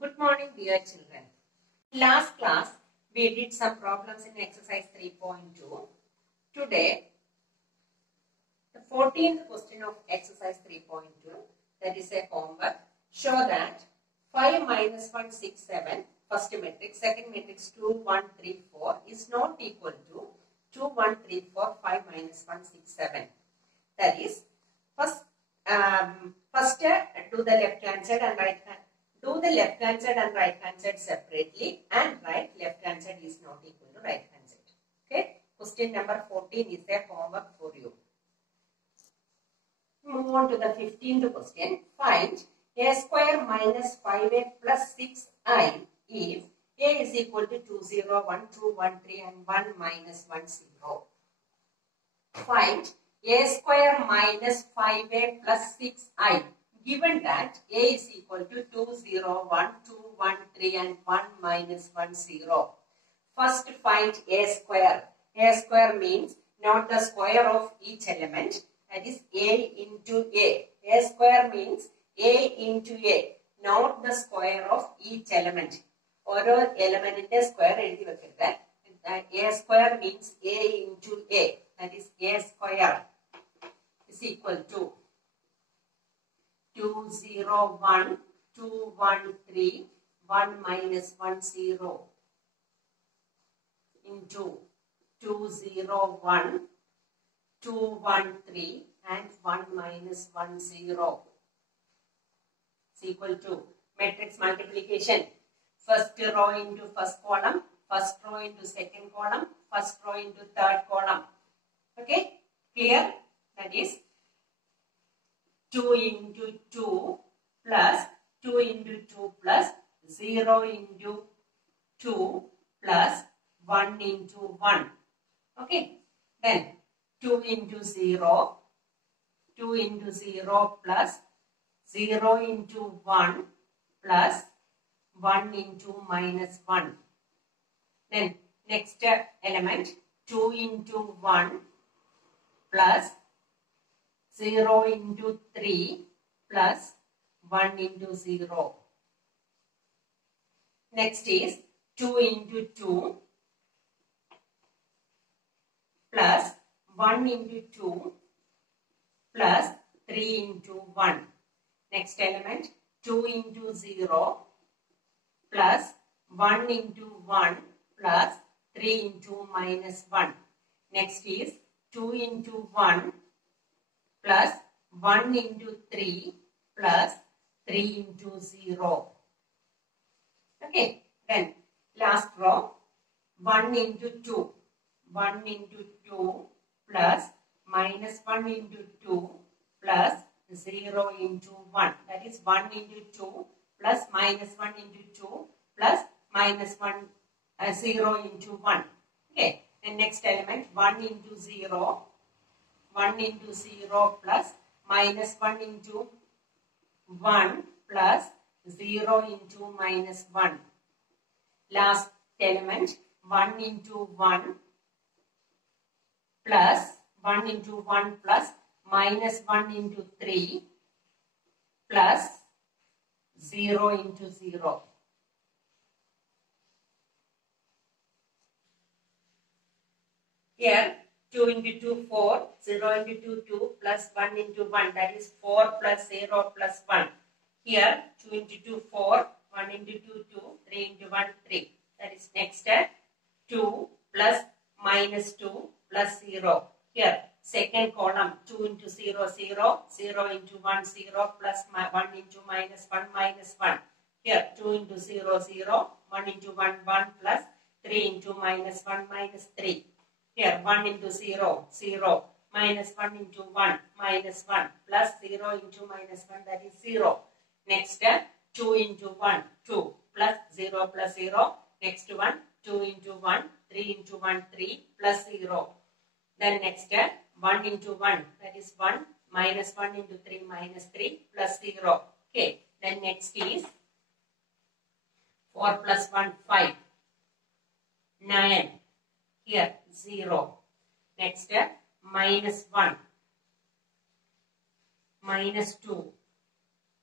Good morning, dear children. Last class, we did some problems in exercise 3.2. Today, the 14th question of exercise 3.2, that is a homework. Show that 5 minus 1, 6, 7, first matrix, second matrix 2, 1, 3, 4 is not equal to 2, 1, 3, 4, 5 minus 1, 6, 7. That is, first do the left hand side and right hand. Do the left hand side and right hand side separately, and write left hand side is not equal to right hand side. Okay. Question number 14 is a homework for you. Move on to the 15th question. Find a square minus 5a plus 6i if a is equal to 2, 0, 1, 2, 1, 3 and 1 minus 1, 0. Find a square minus 5a plus 6i. Given that a is equal to 2, 0, 1, 2, 1, 3 and 1 minus 1, 0. First find a square. A square means not the square of each element. That is a into a. A square means a into a. Not the square of each element. Oro element in the square a square means a into a. That is a square is equal to 2, 0, 1, 2, 1, 3, 1 minus 1, 0 into 2, 0, 1, 2, 1, 3 and 1 minus 1, 0 is equal to matrix multiplication. First row into first column, first row into second column, first row into third column. Okay, clear? That is 2 into 2 plus 2 into 2 plus 0 into 2 plus 1 into 1. Okay. Then 2 into 0, 2 into 0 plus 0 into 1 plus 1 into minus 1. Then next element 2 into 1 plus 0 into 3 plus 1 into 0. Next is 2 into 2 plus 1 into 2 plus 3 into 1. Next element 2 into 0 plus 1 into 1 plus 3 into minus 1. Next is 2 into 1 plus 1 into 3 plus 3 into 0. Okay. Then last row 1 into 2. 1 into 2 plus minus 1 into 2 plus 0 into 1. That is 1 into 2 plus minus 1 into 2 plus minus 1 0 into 1. Okay. Then next element 1 into 0. 1 into 0 plus minus 1 into 1 plus 0 into minus 1. Last element 1 into 1 plus 1 into 1 plus minus 1 into 3 plus 0 into 0. Here 2 into 2, 4, 0 into 2, 2, plus 1 into 1, that is 4 plus 0 plus 1. Here, 2 into 2, 4, 1 into 2, 2, 3 into 1, 3. That is next 2 plus minus 2 plus 0. Here, second column, 2 into 0, 0, 0 into 1, 0, plus 1 into minus 1, minus 1. Here, 2 into 0, 0, 1 into 1, 1, plus 3 into minus 1, minus 3. Here 1 into 0, 0, minus 1 into 1, minus 1, plus 0 into minus 1, that is 0. Next 2 into 1, 2, plus 0 plus 0. Next one 2 into 1, 3 into 1, 3, plus 0. Then next 1 into 1, that is 1, minus 1 into 3, minus 3, plus 0. Okay. Then next is 4 plus 1, 5, 9. Here 0. Next minus 1, minus 2,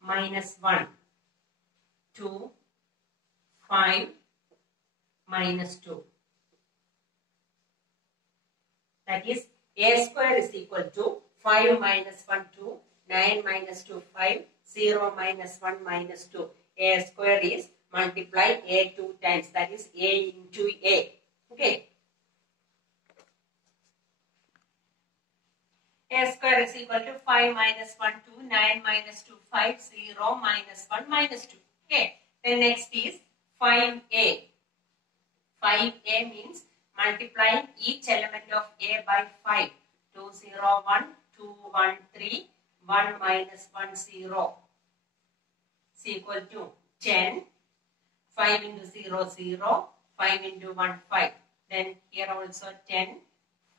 minus 1, 2, 5 minus 2. That is a square is equal to 5 minus 1 2, 9 minus 2 5, 0 minus 1 minus 2. A square is multiply a 2 times, that is a into a. Okay. A square is equal to 5 minus 1 2, 9 minus 2 5, 0 minus 1 minus 2. Okay. Then next is 5a. 5a means multiplying each element of a by 5. 2 0 1, 2 1 3, 1 minus 1 0 is equal to 10. 5 into 0 0, 5 into 1 5. Then here also 10,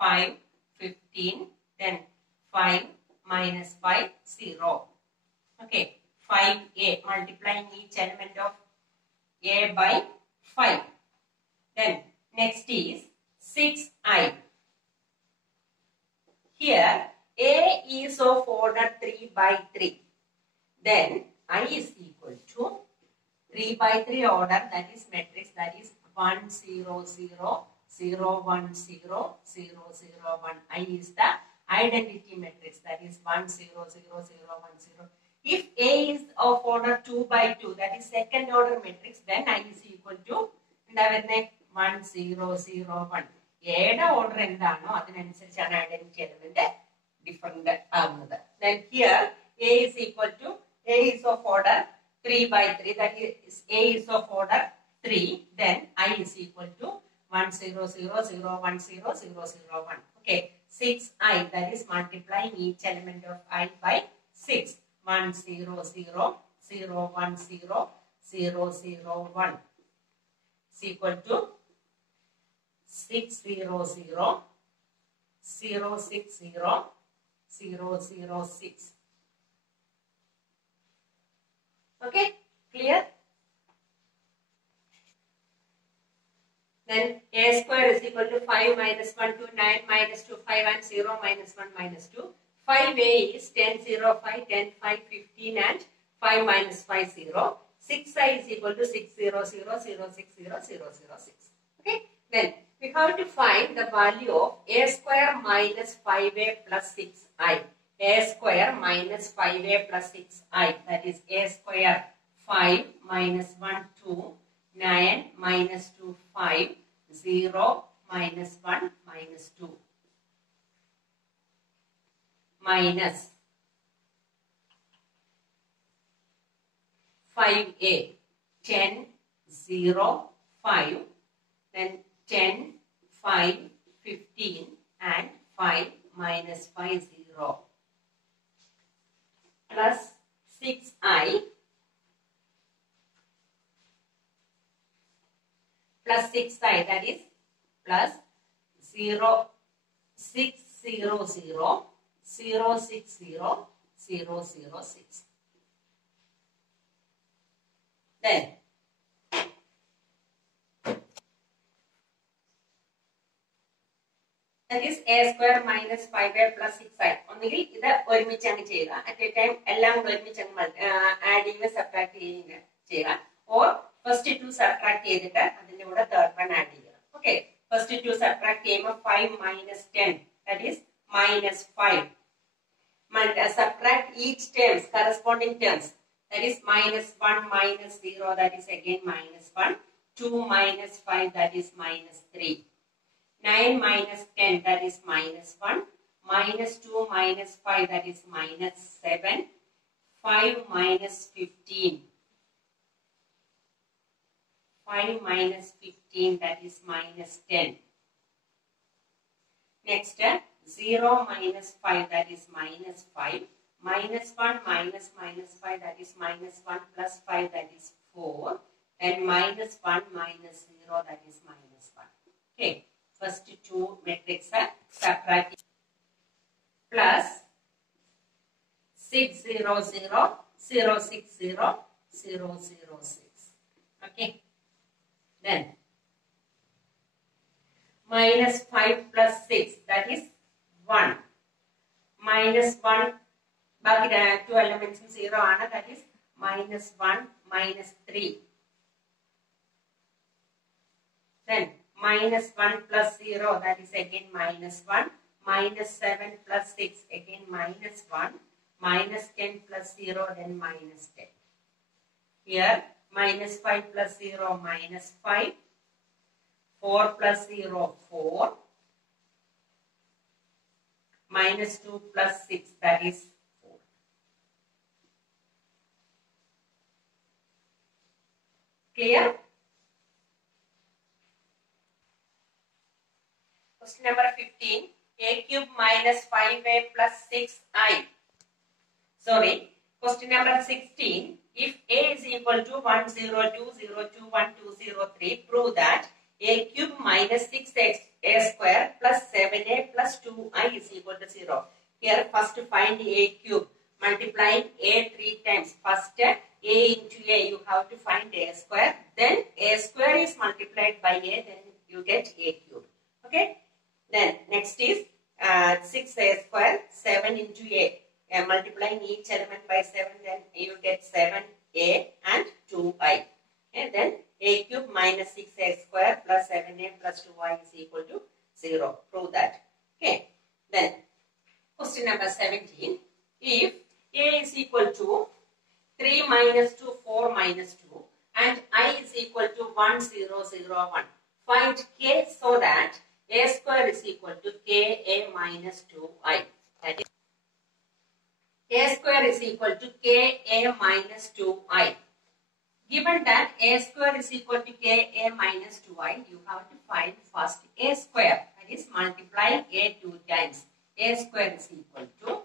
5, 15. Then 5 minus 5 0. Okay. 5a, multiplying each element of a by 5. Then next is 6i. Here a is of order 3 by 3. Then I is equal to 3 by 3 order, that is matrix, that is 1 0 0 0 1 0 0 0 1. I is the identity matrix, that is 1 0 0 0 1 0. If A is of order 2 by 2, that is second order matrix, then I is equal to 1 0 0 1. A order endano adinanusarichana identity element different avunnathu. Then here A is equal to, A is of order 3 by 3, that is A is of order 3, then I is equal to 1 0 0 0 1 0 0 0 1. Okay, 6i, that is multiplying each element of I by 6. 1 0 0 0 1 0 0 0 1 is equal to 6 0 0 0 6 0 0 0 6. Okay, clear? Then a square is equal to 5 minus 1 2, 9 minus 2 5 and 0 minus 1 minus 2. 5a is 10 0 5, 10 5 15 and 5 minus 5 0. 6i is equal to 6 0 0 0 6 0 0 0 6. Okay, then we have to find the value of a square minus 5a plus 6i. A square minus 5a plus 6i, that is a square 5 minus 1 2, 9 minus 2 5, 0 minus 1 minus 2, minus 5a, 10 0 5, then 10 5 15 and 5 minus 5 0, plus 6i plus 6i, that is plus 0 6 0 0 0 6 0 0 0 6. Then that is a square minus 5a plus 6i. ഒന്നുകിൽ ഇത് ഒരുമിച്ച് അങ്ങ് ചെയ്യുക, at A time എല്ലാം കൂടെ ഒരുമിച്ച് അങ്ങ് add ചെയ്യുക, സബ്ട്രാക്ട് ചെയ്യുക, ഓർ ഫസ്റ്റ് 2 സബ്ട്രാക്ട് ചെയ്തിട്ട് അതിന്റെ കൂടെ തേർഡ് വൺ ആഡ് ചെയ്യുക. ഓക്കെ, ഫസ്റ്റ് 2 സബ്ട്രാക്ട് ചെയ്യുമ്പോൾ 5 minus 10, that is minus 5. Subtract each terms, corresponding terms, that is minus 1 minus 0, that is again minus 1, 2 minus 5, that is minus 3, 9 minus 10, that is minus 1, minus 2 minus 5, that is minus 7, 5 minus 15, 5 minus 15, that is minus 10. Next, 0 minus 5, that is minus 5, minus 1 minus minus 5, that is minus 1 plus 5, that is 4, and minus 1 minus 0, that is minus 1. Okay, first 2 matrix are subtracted. Plus 6 0 0 0 6 0 0 0 6. Okay, then minus 5 plus 6, that is 1, minus 1, ബാക്കി 2 elements 0 ആണ്, that is minus 1 minus 3, Then minus 1 plus 0, that is again minus 1. Minus 7 plus 6, again minus 1. Minus 10 plus 0, then minus 10. Here, minus 5 plus 0, minus 5. 4 plus 0, 4. Minus 2 plus 6, that is 4. Clear? Question number 15. A cube minus 5a plus 6i. Sorry. Question number 16. If a is equal to 1, 0, 2, 0, 2, 1, 2, 0, 3, prove that a cube minus 6a square plus 7a plus 2i is equal to 0. Here first find a cube. Multiplying a 3 times. First a into a, you have to find a square. Then a square is multiplied by a, then you get a cube. Okay. Then next is 6a square, 7 into a. Multiplying each element by 7, then you get 7a and 2i. And then a cube minus 6a square plus 7a plus 2i is equal to 0. Prove that. Okay. Then question number 17. If a is equal to 3 minus 2, 4 minus 2 and I is equal to 1, 0, 0, 1. Find k so that a square is equal to ka minus 2i. That is, a square is equal to ka minus 2i. Given that a square is equal to ka minus 2i, you have to find first a square. That is multiplying a 2 times. A square is equal to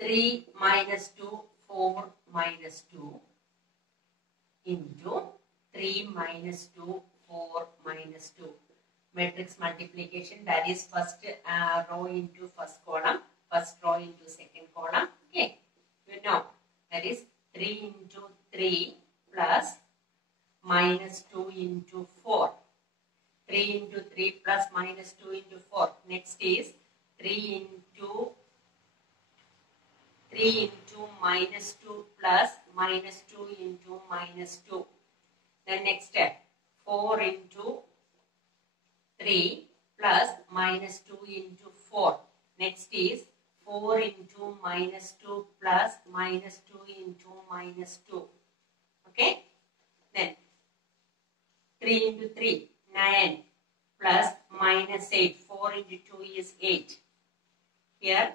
3 minus 2, 4 minus 2 into 3 minus 2, 4 minus 2. Matrix multiplication, that is first row into first column, first row into second column. Okay, you know that is 3 into 3 plus minus 2 into 4. 3 into 3 plus minus 2 into 4. Next is 3 into minus 2 plus minus 2 into minus 2. Then next step, 4 into 3 plus minus 2 into 4. Next is 4 into minus 2 plus minus 2 into minus 2. Okay. Then 3 into 3, 9 plus minus 8. 4 into 2 is 8. Here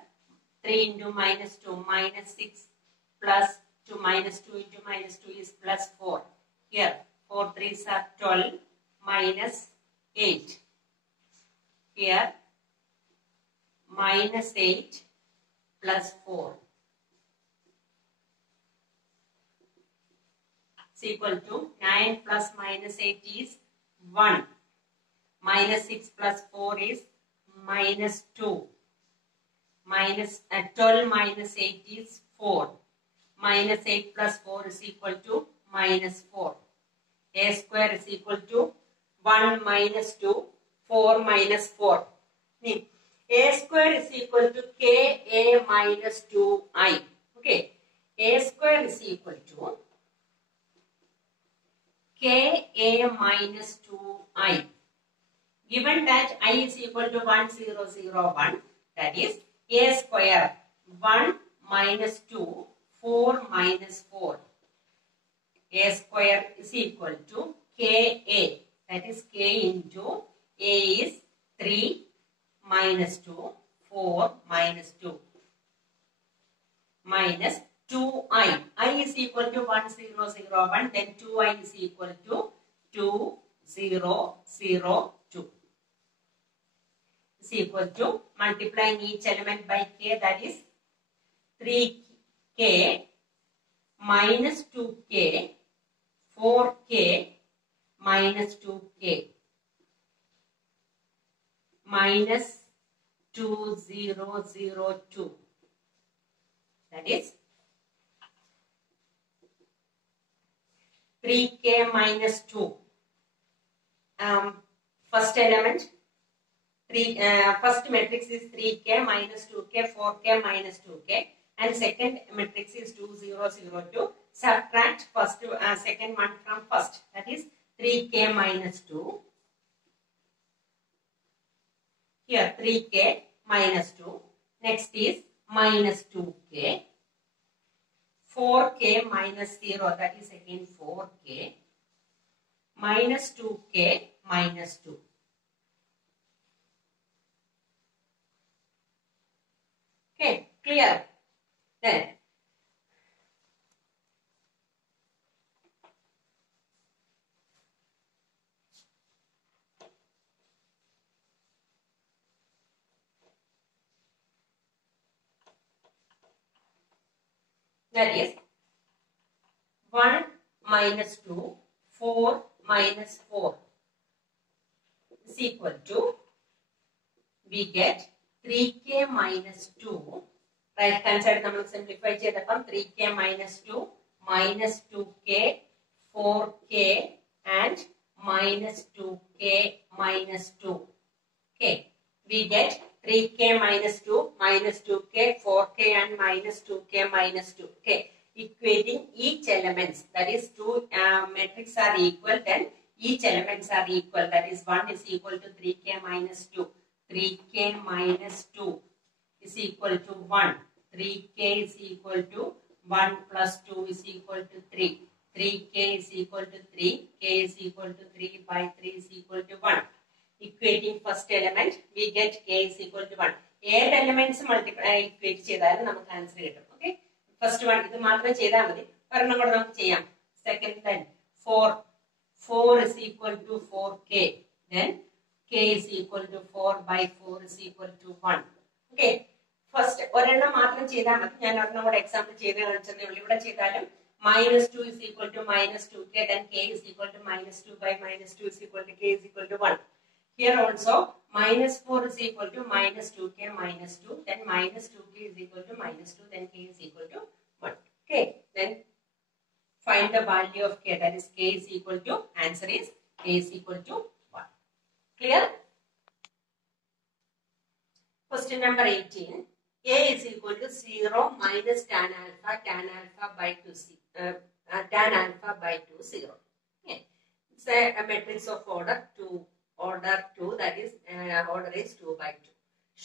3 into minus 2, minus 6 plus 2 minus 2 into minus 2 is plus 4. Here 4 3s are 12 minus 8. Here minus 8 plus 4 is equal to 9 plus minus 8 is 1. Minus 6 plus 4 is minus 2. Minus 12 minus 8 is 4. Minus 8 plus 4 is equal to minus 4. A square is equal to 1 minus 2, 4 minus 4. A square is equal to ka minus 2i. Okay. A square is equal to ka minus 2i. Given that I is equal to 1, 0, 0, 1, that is a square 1 minus 2, 4 minus 4. A square is equal to ka. That is k into a is 3 minus 2, 4 minus 2 minus 2i. I is equal to 1, 0, 0, 1. Then 2i is equal to 2, 0, 0, 2. Is equal to multiplying each element by k, that is 3k minus 2k, 4k minus 2k minus 2002. That is 3k minus 2. First element, first matrix is 3k minus 2k, 4k minus 2k, and second matrix is 2002. Subtract first second one from first. That is 3k minus 2. Here 3k minus 2. Next is minus 2k. 4k minus 0, that is again 4k. Minus 2k minus 2. Okay, clear? Then that is 1 minus 2, 4 minus 4 is equal to, we get 3k minus 2. Right hand side we simplify cheyidapam 3k minus 2 minus 2k, 4k and minus 2k minus 2. Okay, we get 3k minus 2 minus 2k, 4k and minus 2k minus 2. Okay, equating each elements, that is two matrix are equal, then each elements are equal, that is 1 is equal to 3k minus 2. 3k minus 2 is equal to 1. 3k is equal to 1 plus 2 is equal to 3. 3k is equal to 3. K is equal to 3 by 3 is equal to 1. Equating first element, we get k is equal to 1. 8 elements multiply equate cheyidal namakku answer kittum. Okay, first one idu mathram cheyidal madi. Paranam kuda namukku cheyyam. Second, then 4 is equal to 4k. Then k is equal to 4 by 4 is equal to 1. Okay, first ഒരെണ്ണം മാത്രം ചെയ്താൽ മതി. ഞാൻ ഒരെണ്ണം കൂടെ example ചെയ്ത് കാണിച്ചതേ ഉള്ളൂ. ഇവിടെ ചെയ്താലും minus 2 is equal to minus 2k, then k is equal to minus 2 by minus 2 is equal to k is equal to 1. Here also minus 4 is equal to minus 2k minus 2, then minus 2k is equal to minus 2, then k is equal to 1. Okay, then find the value of k, that is k is equal to, answer is k is equal to 1. Clear? Question number 18. A is equal to 0 minus tan alpha by 2 tan alpha by 2 0. Okay. It's a matrix of order 2, that is order is 2 by 2.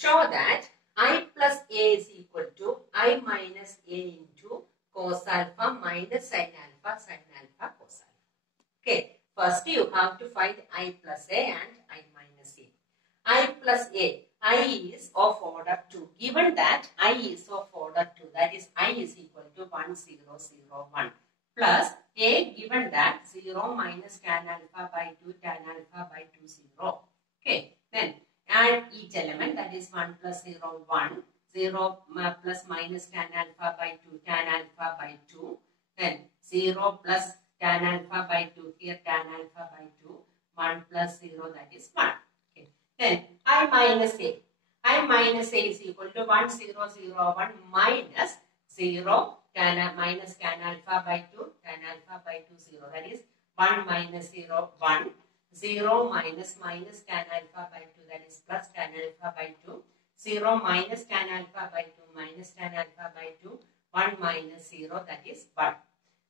Show that I plus a is equal to I minus a into cos alpha minus sin alpha cos alpha. Okay, first you have to find I plus a and I minus a. I plus a, I is of order 2. Given that I is of order 2, that is I is equal to 1 0 0 1 plus a, given that 0 minus tan alpha by 2 tan alpha by 2 0. Okay, then add each element, that is 1 plus 0 1, 0 plus minus tan alpha by 2 tan alpha by 2, then 0 plus tan alpha by 2, here tan alpha by 2, 1 plus 0, that is 1. Okay, then I minus a. I minus a is equal to 1 0 0 1 minus 0 minus tan alpha by 2 tan alpha by 2 0, that is 1 minus 0 1, 0 minus tan alpha by 2, that is plus tan alpha by 2, 0 minus tan alpha by 2 minus tan alpha by 2, 1 minus 0, that is 1.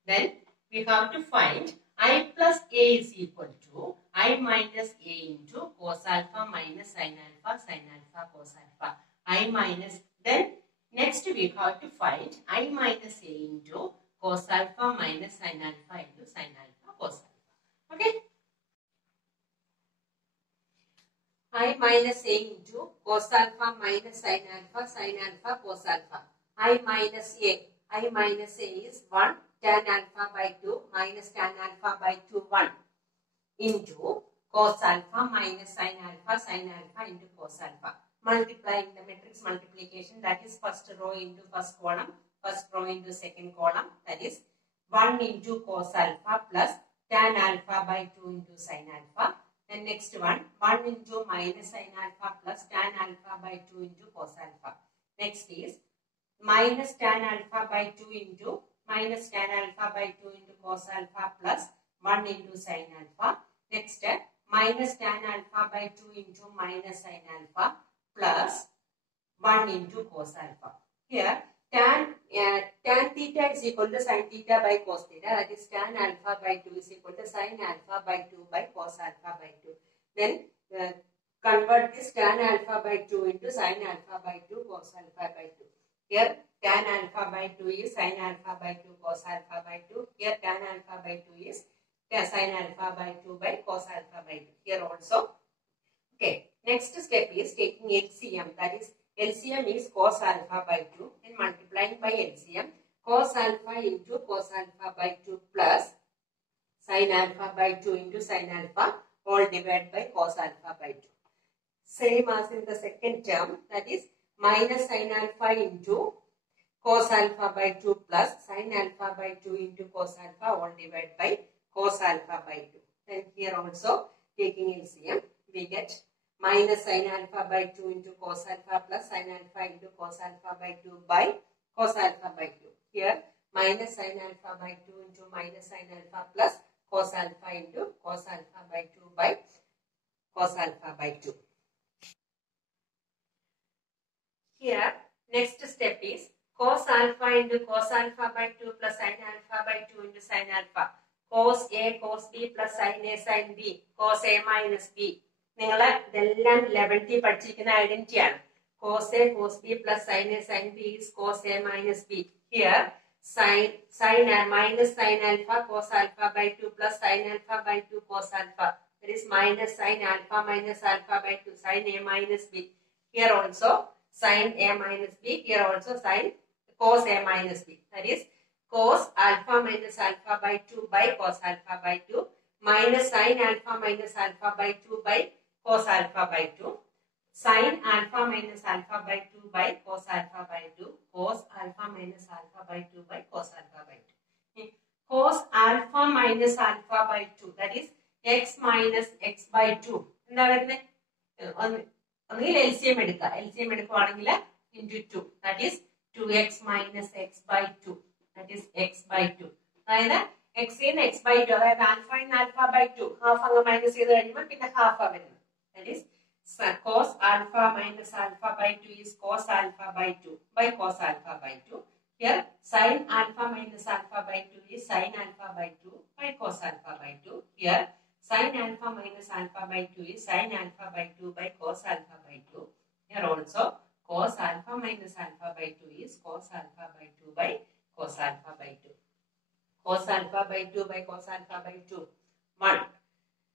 Then we have to find I plus a is equal to I minus a into cos alpha minus sin alpha cos alpha. I minus, then next we have to find I minus a into cos alpha minus sin alpha into sin alpha cos alpha. Okay. I minus a into cos alpha minus sin alpha cos alpha. I minus a is 1 tan alpha by 2 minus tan alpha by 2 1 into cos alpha minus sin alpha into cos alpha. Multiplying the matrix multiplication, that is first row into first column, first row into second column, that is 1 into cos alpha plus tan alpha by 2 into sin alpha. And next one, 1 into minus sin alpha plus tan alpha by 2 into cos alpha. Next is minus tan alpha by 2 into minus tan alpha by 2 into cos alpha plus 1 into sin alpha. Next, minus tan alpha by 2 into minus sin alpha plus 1 into cos alpha. Here, tan theta is equal to sin theta by cos theta. That is tan alpha by 2 is equal to sin alpha by 2 by cos alpha by 2. Then convert this tan alpha by 2 into sin alpha by 2 cos alpha by 2. Here tan alpha by 2 is sin alpha by 2 cos alpha by 2. Here tan alpha by 2 is sin alpha by 2 by cos alpha by 2. Here also. Okay. Next step is taking LCM. That is LCM is cos alpha by 2 and multiplying by LCM. Cos alpha into cos alpha by 2 plus sin alpha by 2 into sin alpha all divided by cos alpha by 2. Same as in the second term, that is minus sin alpha into cos alpha by 2 plus sin alpha by 2 into cos alpha all divided by cos alpha by 2. Then here also taking LCM, we get minus sin alpha by 2 into cos alpha plus sin alpha into cos alpha by 2 by cos alpha by 2. Here minus sin alpha by 2 into minus sin alpha plus cos alpha into cos alpha by 2 by cos alpha by 2. Here next step is cos alpha into cos alpha by 2 plus sin alpha by 2 into sin alpha. Cos A cos B plus sin A sin B cos A minus B. നിങ്ങൾ ഇതെല്ലാം 11th പഠിച്ചിരിക്കുന്ന identity ആണ്. cos A cos B plus sin A sin B is cos A minus B. Here sin minus sin alpha cos alpha by 2 plus sin alpha by 2 cos alpha. That is minus sin alpha minus alpha by 2 sin A minus B. Here also sin A minus B. Here also sin cos A minus B. That is cos alpha minus alpha by 2 by cos alpha by 2 minus sin alpha minus alpha by 2 by cos alpha by 2. Sin alpha minus alpha by 2 by cos alpha by 2. Cos alpha minus alpha by 2 by cos alpha by 2. Cos alpha minus alpha by 2. That is x minus x by 2. എന്താ വരുന്നത്? ഒന്നുകിൽ LCM എടുക്കുക. LCM എടുക്കുവാണെങ്കിൽ into 2. That is 2x minus x by 2. That is x by 2. അതായത് x in x by 2. അതായത് alpha in alpha by 2. Half അങ്ങ് minus ചെയ്ത് കഴിയുമ്പോൾ പിന്നെ ഹാഫ് വരുന്നത്. That is cos alpha minus alpha by 2 is cos alpha by 2 by cos alpha by 2. Here sin alpha minus alpha by 2 is sin alpha by 2 by cos alpha by 2. Here sin alpha minus alpha by 2 is sin alpha by 2 by cos alpha by 2. Here also cos alpha minus alpha by 2 is cos alpha by 2 by cos alpha by 2. Cos alpha by 2 by cos alpha by 2. 1.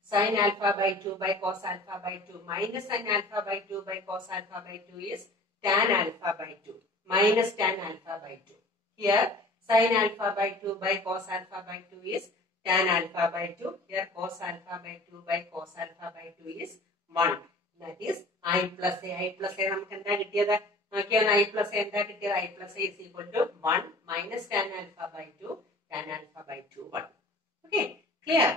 Sin alpha by 2 by cos alpha by 2 minus sin alpha by 2 by cos alpha by 2 is tan alpha by 2 minus tan alpha by 2. Here sin alpha by 2 by cos alpha by 2 is tan alpha by 2. Here cos alpha by 2 by cos alpha by 2 is 1. That is I plus A. I plus A നമുക്ക് എന്താ കിട്ടിയത്? നോക്കിയാൽ I plus A എന്താ കിട്ടിയത്? I plus A is equal to 1 minus tan alpha by 2. Tan alpha by 2 1. Okay, clear?